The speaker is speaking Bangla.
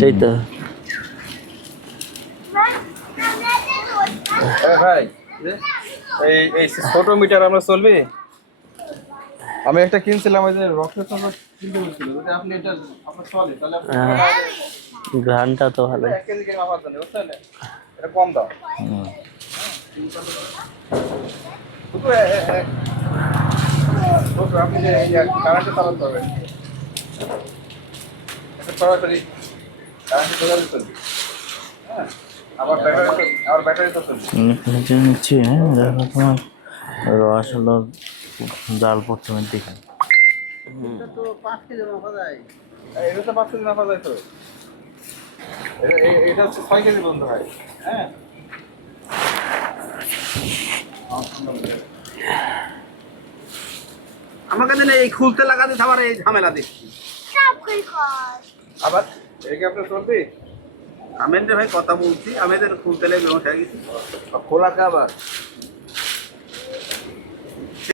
সেই তো ভাই এই ছোট মিটার আমরা চলবে। আমি একটা কিনছিলাম ওই যে রকেট কিনতে বলছিল, যদি আপনি এটা আপনার চলে তাহলে গানটা তো ভালো। 1 কেজি কিনে মাপার জন্য বুঝছেন, এটা কম দাম। আপনি যে কারেন্টে চালাতে পারবেন, এটা সরাসরি কারেন্টে চলে চলবে। হ্যাঁ, আবার ব্যাটারি তো চলবে। নিচে নিচে দেখো তোমার রস হলো জাল প্রথমে দিকে। এটা তো 5 কেজি মাপা যায়। এটা তো 5 কেজি মাপা যায় তো। এটা হচ্ছে 6 কেজি বন্ধ হয়। হ্যাঁ, আমার কাছে এই খুলতে লাগাতে আবার এই ঝামেলা দেখছি। আবার একে আপনার চলবে আমি ভাই কথা বলছি, আমি এদের খুলতে লেগে বসে গেছি। খোলাকে আবার